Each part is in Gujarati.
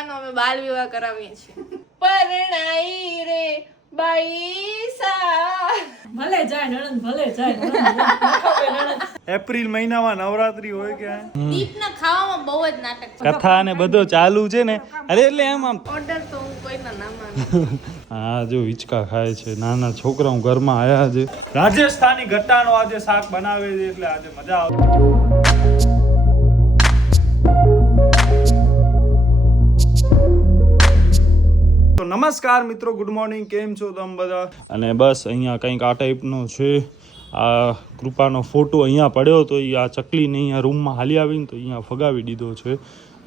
કૃપાનો અમે બાલ વિવાહ કરાવીએ છીએ. પરણાઈ રે બાઈસા ભલે જાય નણંદ, ભલે જાય નણંદ. એપ્રિલ મહિનામાં નવરાત્રી હોય કે દીપના ખાવામાં બહુ જ નાટક છે. કથા ને બધો ચાલુ છે ને. અરે એટલે એમ આમ ઓર્ડર તો હું કોઈના ના માનું. હા જો હિંચકા ખાય છે નાના છોકરાઓ ઘરમાં આયા છે. રાજસ્થાની ગટ્ટાનો આજે શાક બનાવે છે એટલે આજે મજા આવે. તો નમસ્કાર મિત્રો, ગુડ મોર્નિંગ, કેમ છો તમે બધા? અને બસ અહીંયા કંઈક આ ટાઈપનો છે. આ કૃપાનો ફોટો અહીંયા પડ્યો તો એ આ ચકલીને અહીંયા રૂમમાં હાલી આવીને તો અહીંયા ફગાવી દીધો છે.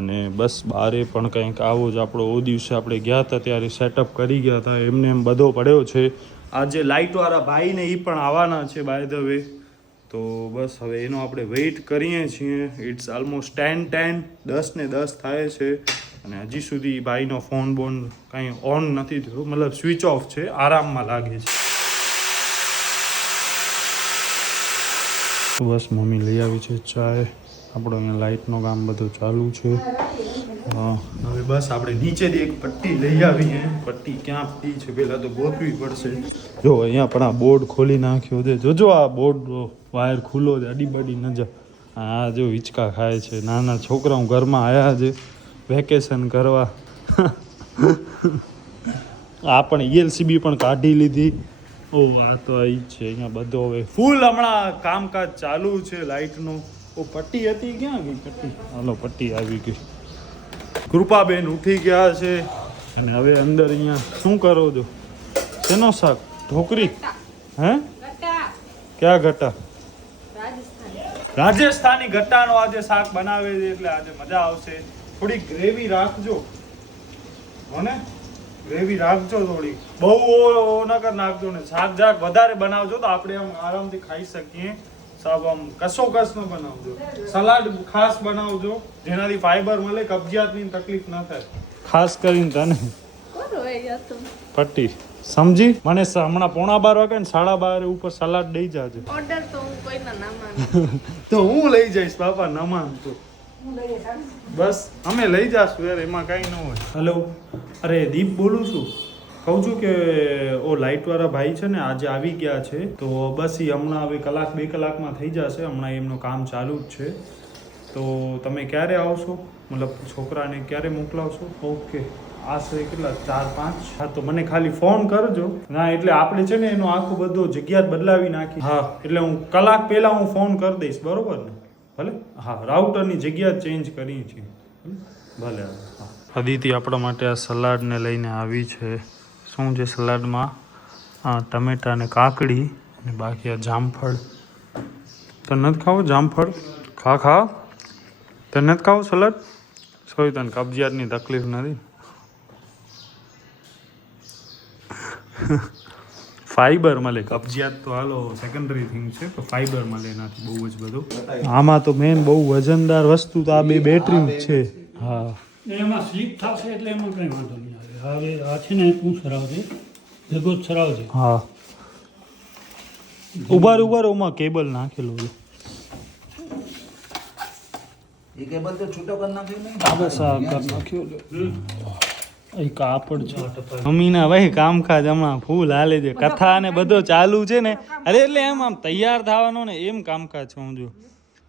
અને બસ બારે પણ કંઈક આવો જ આપણો ઓ દિવસે આપણે ગયા હતા ત્યારે સેટઅપ કરી ગયા હતા, એમને એમ બધો પડ્યો છે. આજે લાઇટવાળા ભાઈને એ પણ આવવાના છે બાય ધ વે. તો બસ હવે એનો આપણે વેઇટ કરીએ છીએ. ઇટ્સ ઓલમોસ્ટ 10 ને 10 થાય છે અને હજી સુધી ભાઈનો ફોન બોન કાંઈ ઓન નથી થયો, મતલબ સ્વિચ ઓફ છે, આરામમાં લાગે છે. બસ મમ્મી લઈ આવી છે ચાય. આપણો અહીંયા લાઇટનું કામ બધું ચાલુ છે. હા હવે બસ આપણે નીચેથી એક પટ્ટી લઈ આવીએ. પટ્ટી ક્યાં પટ્ટી છે પહેલાં તો ગોતવી પડશે. જો અહીંયા પણ આ બોર્ડ ખોલી નાખ્યો છે. જોજો આ બોર્ડ વાયર ખુલ્લો છે, અડી બડી ન જાય. હા જો હિંચકા ખાય છે નાના છોકરાઓ ઘરમાં આવ્યા છે વેકેશન કરવા. આ પણ ELCB પણ કાઢી લીધી. ઓ આ તો આવી છે અહીંયા બધો હવે ફૂલ હમણાં કામકાજ ચાલુ છે લાઇટનું. ઓ પટ્ટી હતી ક્યાં ગઈ પટ્ટી? હાલો પટ્ટી આવી ગઈ. કૃપાબેન ઉઠી ગયા છે અને હવે અંદર અહીંયા શું કરો છો? શેનો શાક? ઢોકરી? હે ક્યાં ગટ્ટા? રાજસ્થાની ગટ્ટાનો આજે શાક બનાવે છે એટલે આજે મજા આવશે. થોડી ગ્રેવી રાખજો હોને, ગ્રેવી રાખજો થોડી, બહુ નકર નાખજો ને. શાક જરાક વધારે બનાવજો તો આપણે આમ આરામથી ખાઈ શકીએ. સાબ આમ કસ ન બનાવજો. સલાડ ખાસ બનાવજો જેનાથી ફાઈબર મળે, કબજિયાતની તકલીફ ન થાય. ખાસ કરીને તને પટ્ટી સમજી મને હમણાં 11:15 વાગે ને 12:30 ઉપર સલાડ દઈ જાજો. ઓર્ડર તો હું કોઈના ના માનું. તો હું લઈ જઈશ બાપા, ન માનતો બસ અમે લઈ જાશું યાર, એમાં કાંઈ ન હોય. હેલો, અરે દીપ બોલું છું. કહું છું કે ઓ લાઇટવાળા ભાઈ છે ને આજે આવી ગયા છે. તો બસ એ હમણાં હવે 1-2 કલાકમાં થઈ જશે. હમણાં એમનું કામ ચાલુ જ છે. તો તમે ક્યારે આવશો? મતલબ છોકરાને ક્યારે મોકલાવશો? ઓકે, આશરે કેટલા 4-5? હા તો મને ખાલી ફોન કરજો. ના એટલે આપણે છે ને એનો આખું બધો જગ્યા બદલાવી નાખી. હા એટલે હું કલાક પહેલાં હું ફોન કરી દઈશ, બરોબર ને? ભલે. હા રાઉટરની જગ્યા ચેન્જ કરી છે. ભલે. હા અદિતિ આપણા માટે આ સલાડને લઈને આવી છે. શું છે સલાડમાં? ટમેટા ને કાકડી અને બાકી આ જામફળ. તને નથી ખાવું જામફળ? ખા. તને નથી ખાવું સલાડ? સોરી તને કબજિયાતની તકલીફ નથી? ફાઈબર મળે. કબજિયાત તો હાલો સેકન્ડરી થિંગ છે, તો ફાઈબર મળે એનાથી બહુ જ બધું. આમાં તો મેન બહુ વજનદાર વસ્તુ તો આ બે બેટરી છે. હા એમાં સ્લીપ થશે એટલે એમાં કંઈ વાંધો નહીં આવે. હવે આ છે ને હું સરાવજે, ભેગો જ સરાવજે. હા ઉભાર ઓમાં કેબલ નાખેલો છે. એ કેબલ તો છૂટો કરી નાખ્યો નહીં. આ બસ આ કરી નાખ્યો. એ કાપડ છે મમ્મીના ભાઈ કામકાજ હમણાં ફૂલ હાલે છે. કથા ને બધો ચાલુ છે ને. અરે એટલે એમ આમ તૈયાર થવાનો ને એમ કામકાજ છું જો.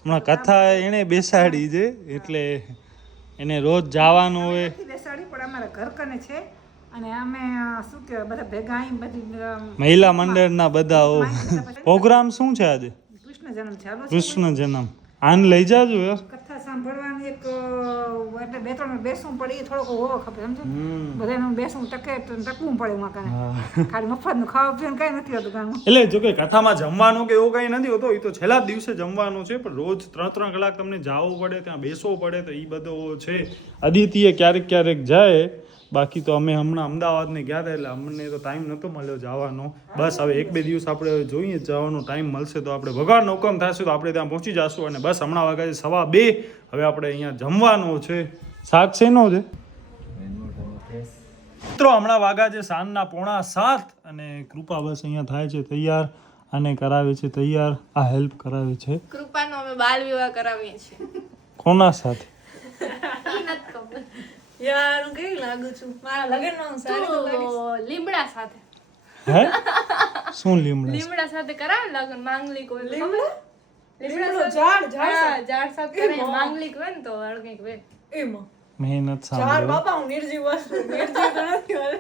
હમણાં કથા એને બેસાડી છે એટલે એને રોજ જવાનું હોય. બેસાડી પણ અમારા ઘર કને છે અને અમે શું કહેવાય બધા ભેગા અહીં બધી મહિલા મંડળના બધા પ્રોગ્રામ શું છે આજે? કૃષ્ણ જન્મ ચાલુ છે. કૃષ્ણ જન્મ. આને લઈ જાજો યાર. કથા સાંભળવાની એક એટલે 2-3 બેસવું પડે એ થોડોક હોવો ખપે, સમજો. બધાનું બેસવું ટકવું પડે એમાં કાંઈ ખાલી મફતનું ખાવા પીવાનું કાંઈ નથી હોતું ગામમાં. એટલે જો કે કથામાં જમવાનું કે એવું કંઈ નથી હોતું, એ તો છેલ્લા દિવસે જમવાનું છે. પણ રોજ 3 કલાક તમને જવું પડે, ત્યાં બેસવું પડે, તો એ બધો છે. અદિતિએ ક્યારેક જાય, બાકી તો અમે હમણાં અમદાવાદને ગયા હતા એટલે અમને તો ટાઈમ નહોતો મળ્યો જવાનો. બસ હવે 1-2 દિવસ આપણે જોઈએ જવાનો ટાઈમ મળશે તો આપણે ભગવાનનો હુકમ થશે તો આપણે ત્યાં પહોંચી જશું. અને બસ હમણાં વાગ્યા છે 2:15. હવે આપણે અહીંયા જમવાનો છે. શાક શેનો છે મિત્રો? હમણાં વાગ્યા છે સાંજના 6:45 અને કૃપા બસ અહીંયા થાય છે તૈયાર અને કરાવે છે તૈયાર. આ હેલ્પ કરાવે છે. કૃપાનો અમે બાલ વિવાહ કરાવીએ છીએ. કોના સાથે? યાર હું કેવી લાગુ છું મારા લગ્નમાં હું સારી તો લાગીશ. તો લીમડા સાથે હે શું લીમડા લીમડા સાથે કરાવે લગ્ન માંગલિક હોય તો લીમડા? ખબર? લીમડો ઝાડ હા, ઝાડ ઝાડ સાથે કરે માંગલિક હોય ને તો કંઈક હોય. એમાં મેં નથી ઝાડ સાંભળ્યું બાપા હું નિર્જીવ વસ્તુ નિર્જીવ તો નથી હવે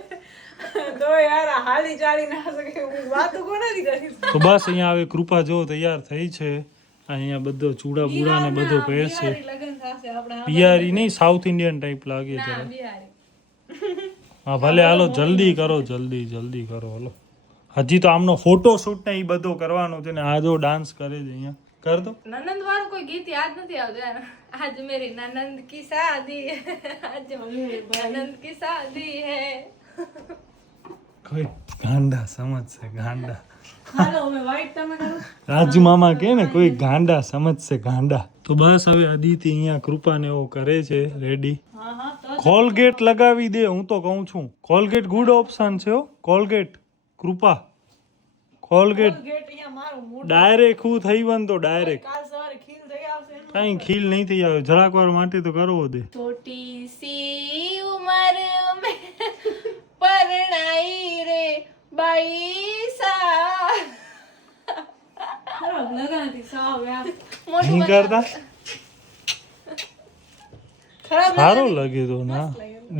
તો યાર આ હાલી ચાલી ના શકે હું વાતો કોનાથી કરીશ. તો બસ અહીંયા હવે કૃપા જો તૈયાર થઈ છે અહીંયા બધો ચૂડા બુડા ને બધો પહેરશે બિહારી લગ્ન થશે આપણા પિયારી નહીં સાઉથ ઇન્ડિયન ટાઈપ લાગે ના, જરા બિહારી. હા ભલે હાલો જલ્દી કરો જલ્દી કરો હાલો હજી તો આમનો ફોટો શૂટ ને એ બધો કરવાનો છે ને આ જો ડાન્સ કરે છે અહીંયા કર દો નનંદ વાળું કોઈ ગીત યાદ નથી આવતું યાર. આજ મેરી નનંદ કી શાદી આજ નનંદ કી શાદી હે. કોઈ ગાંડા સમજશે ગાંડા હાલો હવે વાઈટ તમે કરો રાજુ મામા કે ને કોઈ ગાંડા સમજશે ગાંડા તો બસ હવે અદિતિ અહીંયા કૃપાને એવો કરે છે રેડી હા હા તો કોલગેટ લગાવી દે હું તો કહું છું કોલગેટ ગુડ ઓપ્શન છે હો કોલગેટ કૃપા કોલગેટ ગેટ અહીંયા મારું મૂડ ડાયરેક્ટ હું થઈ બન તો ડાયરેક્ટ કાલ સવારે ખીલ થઈ આવશે એનું. કઈ ખીલ નહીં થઈ આવે જરાક વાર માટે તો કરવો દે छोटी सी उम्र में परनाई रे बाई सा ખરાબ લગાતી સાવ યાર નહીં કરતા ખરાબ સારો લાગે તો ના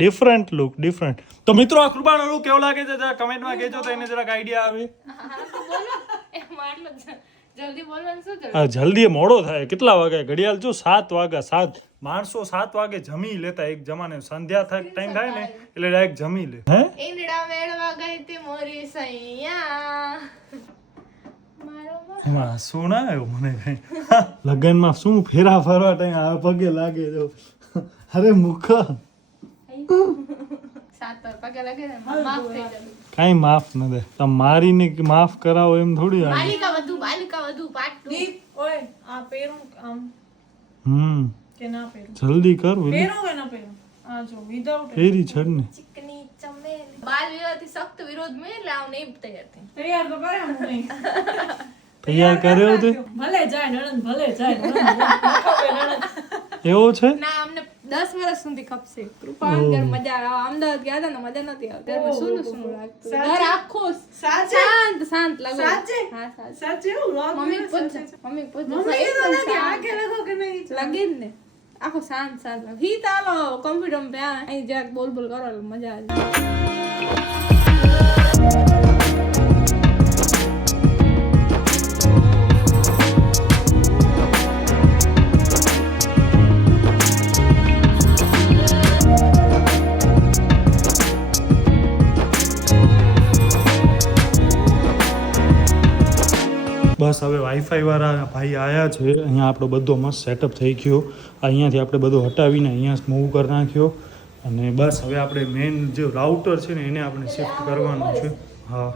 ડિફરન્ટ લુક ડિફરન્ટ તો મિત્રો આ કૃપાનો લુક કેવો લાગે છે જરા કમેન્ટમાં કહેજો તો એને જરાક આઈડિયા આવે જલ્દી બોલવાનું શું જરૂર? હા જલ્દી મોડો થાય કેટલા વાગ્યા ઘડિયાળ જો 7 વાગ્યા 7 માણસો 7 વાગે જમી લેતા એક જમાને સંધ્યા થાય ટાઈમ થાય ને એટલે ડાયરેક્ટ જમી લે હે ઈંદડા મેળવા ગઈ તી મોરી સૈયા મારો એમાં શું ના આવ્યો મને કઈ લગનમાં શું ફેરા ફરવા ટાઈમ આ પગે લાગે જો અરે મુખ સાત વાર પગે લાગે ને માફ થઈ જતું. કાઈ માફ ન દે તમે મારીને માફ કરાવો એમ થોડી આવે બાલિકા વધુ પાર્ટ 2. દીપ ઓય આ પહેરું આમ કે ના પહેરું જલ્દી કર વેલી પહેરું કે ના પહેરું આ જો વિધાઉટ ફેરી છડ ને ચિકની ચમેલી બાલ વિવાહથી સખ્ત વિરોધ મેં એટલે આવું નહીં તૈયાર થઈ. તૈયાર તો કરે હું નહીં તૈયાર કર્યો તે ભલે જાય નણંદ ભલે જાય નણંદ ખપે નણંદ એવો છે ના અમને 10 વર્ષ સુધી ખપશે. કૃપા ઘર મજા આવે. અમદાવાદ ગયા હતા ને મજા નથી આવતી. ત્યારે સુનું સુનું લાગતું. ઘર આખું સાચે? શાંત લાગે. સાચે? હા સાચે. સાચે એવું લાગે મમ્મી પૂછે મમ્મી મમ્મી તો નથી આગે લગો કે નહીં લાગે જ ને આખો શાંત લાગે. હી તાલો કોમ્પ્યુટર માં ત્યાં અહીં જરાક બોલ બોલ કરો એટલે મજા આવે. બસ હવે વાઈફાઈ વાળા ભાઈ આવ્યા છે અહીંયા આપણો બધો મસ્ત સેટઅપ થઈ ગયો અહીંયાથી આપણે બધું હટાવીને અહીંયા મૂવ કરી નાખ્યો અને બસ હવે આપણે મેઇન જે રાઉટર છે ને એને આપણે શિફ્ટ કરવાનું છે હા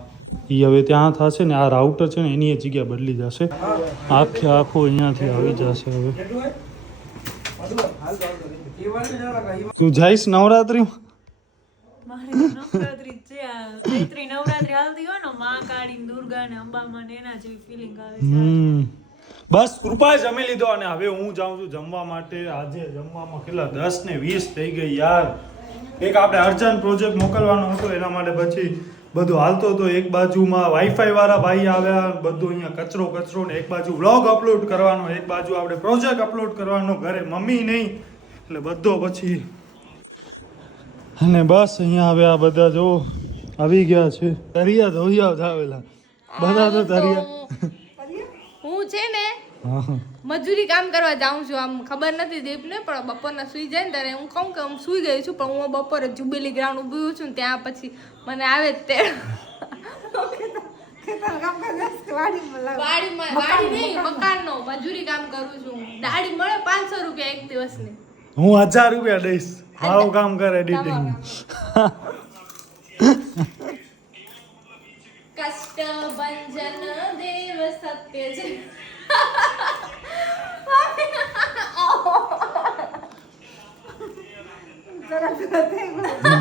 એ હવે ત્યાં થશે ને આ રાઉટર છે ને એની એ જગ્યા બદલી જશે આખે આખું અહીંયાથી આવી જશે હવે તું જઈશ નવરાત્રીમાં મારી નવરાત્રી છે આ ચૈત્રી નવરાત્રી હાલતી હોય ને માં કાળી ને દુર્ગા ને અંબામાં ને એના જેવી ફીલિંગ આવે છે બસ કૃપા જમી લીધો અને હવે હું જાઉં છું જમવા માટે આજે જમવામાં કેટલા 10 ને 20 થઈ ગઈ યાર એક આપણે અર્જન્ટ પ્રોજેક્ટ મોકલવાનો હતો એના માટે પછી બધું હાલતો હતો એક બાજુમાં વાઈફાઈ વાળા ભાઈ આવ્યા બધું અહીંયા કચરો ને એક બાજુ વ્લોગ અપલોડ કરવાનો એક બાજુ આપણે પ્રોજેક્ટ અપલોડ કરવાનો ઘરે મમ્મી નહીં એટલે બધો પછી અને બસ અહીંયા હવે આ બધા જો આવી ગયા છે તરિયા ધોરિયા થાવેલા બધા તો તરિયા હું છે ને હા મજૂરી કામ કરવા જાઉં છું. આમ ખબર નથી દીપને પણ બપોરના સુઈ જાય ને ત્યારે હું કહું કે હું સુઈ ગઈ છું પણ હું બપોરે જુબેલી ગ્રાઉન્ડ ઊભી છું ને ત્યાં પછી મને આવે જ તે વાડી નહીં મકાનનો મજૂરી કામ કરું છું. દાડી મળે 500 રૂપિયા એક દિવસની. હું 1000 રૂપિયા દઈશ મારું કામ કર એડિટિંગ કષ્ટ ભંજન દેવ સત્ય છે.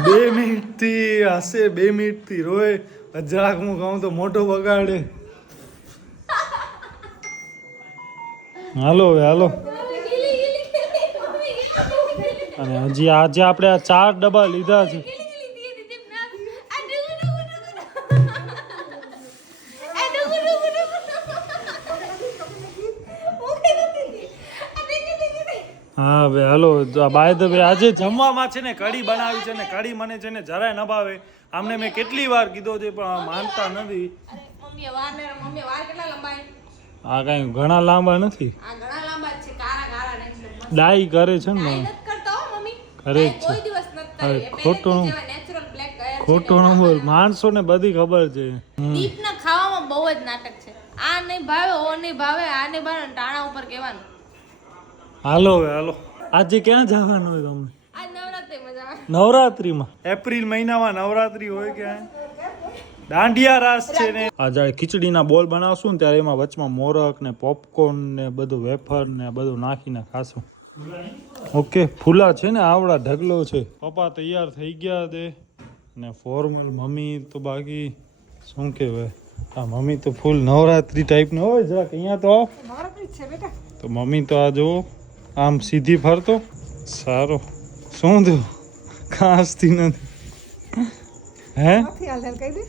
2 મિનિટ થી હશે 2 મિનિટ થી રોય જરાક હું કહું તો મોટો બગાડે હાલો હવે હાલો અને હજી આજે આપણે આ 4 ડબ્બા લીધા છે. હા ભાઈ હાલો બાય ધ વે આજે જમવામાં છે ને કઢી બનાવી છે ને કઢી મને છે ને જરાય ન ભાવે. આમને મેં કેટલી વાર કીધો છે પણ માનતા નથી. આ કઈ ઘણા લાંબા નથી, ડાઈ કરે છે ને કરે જ છે. ખોટું ન બોલ, માણસો ને બધી ખબર છે. દીપના ખાવામાં બહુ જ નાટક છે. આ નહીં ભાવે, ઓ નહીં ભાવે, આ નહીં ભાવે, ટાણા ઉપર કહેવાનું. હાલો હવે હાલો. આજે ક્યાં જવાનું હોય તમને? આ નવરાત્રી મજા આવે. નવરાત્રીમાં એપ્રિલ મહિનામાં નવરાત્રી હોય કે દાંડિયા રાસ છે ને. આ જ્યારે ખીચડીના બોલ બનાવશું ને ત્યારે એમાં વચમાં મોરક ને પોપકોર્ન ને બધું વેફર ને બધું નાખીને ખાશું. ઓકે ફૂલા છે ને આવડા ઢગલો છે. પપ્પા તૈયાર થઈ ગયા છે ને ફોર્મલ. મમ્મી તો બાકી શું કહેવાય, આ મમ્મી તો ફૂલ નવરાત્રી ટાઈપનો હોય. જરાક અહીંયા તો આવ. નવરાત્રી જ છે બેટા. તો મમ્મી તો આ જો આમ સીધી ફરતો સારો. શું થયું? ખાસતી નથી હે? નથી હાલ કહી દે.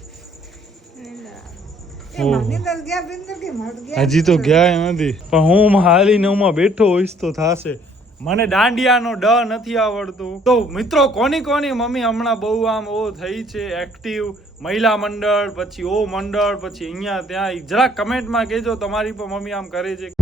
ઓહો. નિંદર ગયા બિંદર કે મર ગયા. હજી તો ગયા નથી પણ હું હાલીને હું બેઠો હોઈશ તો થાશે. મને દાંડિયાનો ડ નથી આવડતો. તો મિત્રો કોની કોની મમ્મી હમણાં બહુ આમ ઓ થઈ છે એક્ટિવ, મહિલા મંડળ પછી ઓ મંડળ પછી અહીંયા ત્યાં, જરાક કમેન્ટમાં કહેજો તમારી પણ મમ્મી આમ કરે છે